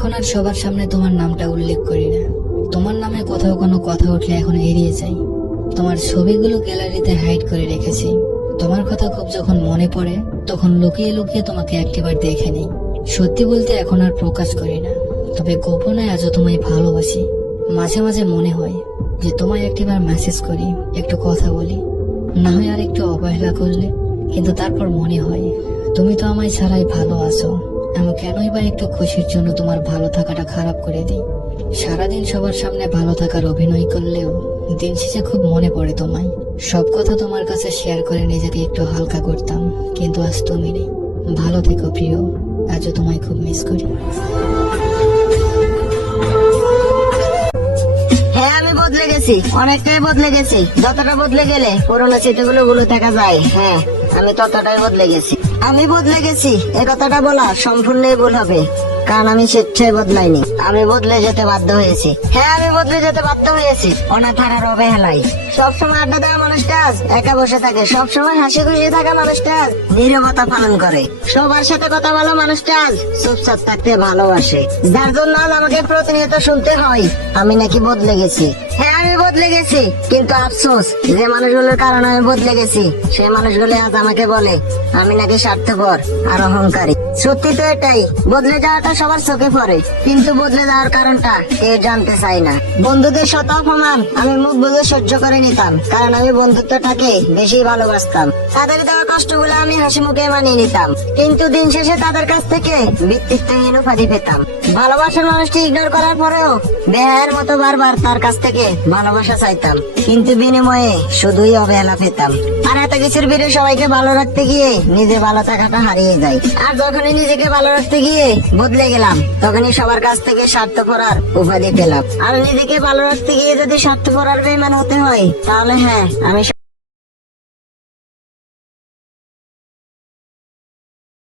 এখন আর সবার সামনে তোমার নামটা উল্লেখ করি না। তোমার নামে কোথাও কোনো কথা উঠলে এখন এড়িয়ে যাই। তোমার ছবিগুলো গ্যালারিতে হাইড করে রেখেছি। তোমার কথা খুব যখন মনে পড়ে তখন লুকিয়ে লুকিয়ে তোমাকে একটিবার দেখে নিই। সত্যি বলতে এখন আর প্রকাশ করি না, তবে গোপনে আজও তোমায় ভালোবাসি। মাঝে মাঝে মনে হয় যে তোমায় একটিবার মেসেজ করি, একটু কথা বলি, না হয় আর একটু অবহেলা করলে। কিন্তু তারপর মনে হয় তুমি তো আমায় ছাড়াই ভালো আছো, আমি কেনই বা একটু খুশির জন্য তোমার ভালো থাকাটা খারাপ করে দিই। সারাদিন সবার সামনে ভালো থাকার অভিনয় করলেও দিন শেষে খুব মনে পড়ে তোমায়। সব কথা তোমার কাছে শেয়ার করে নিজেকে একটু হালকা করতাম, কিন্তু আজ তুমি নেই। ভালো থেকো প্রিয়, আজও তোমায় খুব মিস করি। হ্যাঁ, আমি বদলে গেছি, অনেকটাই বদলে গেছি। যতটা বদলে গেলে পুরোনো স্মৃতিগুলো ভুলে থাকা যায়। হ্যাঁ, আমি ততটাই বদলে গেছি। আমি বদলে গেছি এ কথাটা বলা সম্পূর্ণই ভুল হবে, কারণ আমি স্বেচ্ছায় বদলাইনি। আমি বদলে যেতে বাধ্য হয়েছি। হ্যাঁ, আমি বদলে যেতে বাধ্য হয়েছি অনাথারার অবহেলায়। সবসময় আড্ডা দেওয়া মানুষটা আজ একা বসে থাকে। সবসময় হাসি খুশি থাকা মানুষটা আজ নীরবতা পালন করে। সবার সাথে কথা বলা মানুষটা আজ চুপচাপ থাকতে ভালোবাসে। যার জন্য আজ আমাকে প্রতিনিয়ত শুনতে হয় আমি নাকি বদলে গেছি। হ্যাঁ, আমি বদলে গেছি, কিন্তু আফসোস যে মানুষগুলোর কারণে আমি বদলে গেছি সেই মানুষগুলো আজ আমাকে বলে আমি নাকি স্বার্থপর আর অহংকারী। সত্যি তো এটাই, বদলে যাওয়াটা সবার চোখে পড়ে, কিন্তু বদলে যাওয়ার কারণটা কেউ জানতে চায় না। বন্ধুদের শত অপমান আমি মুখ বুজে সহ্য করে নিতাম, কারণ আমি বন্ধুত্বটাকে বেশি ভালোবাসতাম। তাদের দেওয়া কষ্টগুলো আমি হাসি মুখে মানিয়ে নিতাম, কিন্তু দিন শেষে তাদের কাছ থেকে ব্যক্তিত্বহীন উপাধি পেতাম। ভালোবাসার মানুষটি ইগনোর করার পরেও বেহায়ের মতো বারবার তার কাছ থেকে ভালোবাসা চাইতাম, কিন্তু বিনিময়ে শুধুই অবহেলা পেতাম। আর এত কিছুর ভিড়ে সবাইকে ভালো রাখতে গিয়ে নিজে ভালো থাকাটা হারিয়ে যায়। আর যখনই নিজেকে ভালো রাখতে গিয়ে বদলে গেলাম তখনই সবার কাছ থেকে স্বার্থপরার উপাধি পেলাম। আর নিজেকে ভালো রাখতে গিয়ে যদি স্বার্থপরার বেঈমান হতে হয় তাহলে হ্যাঁ, আমি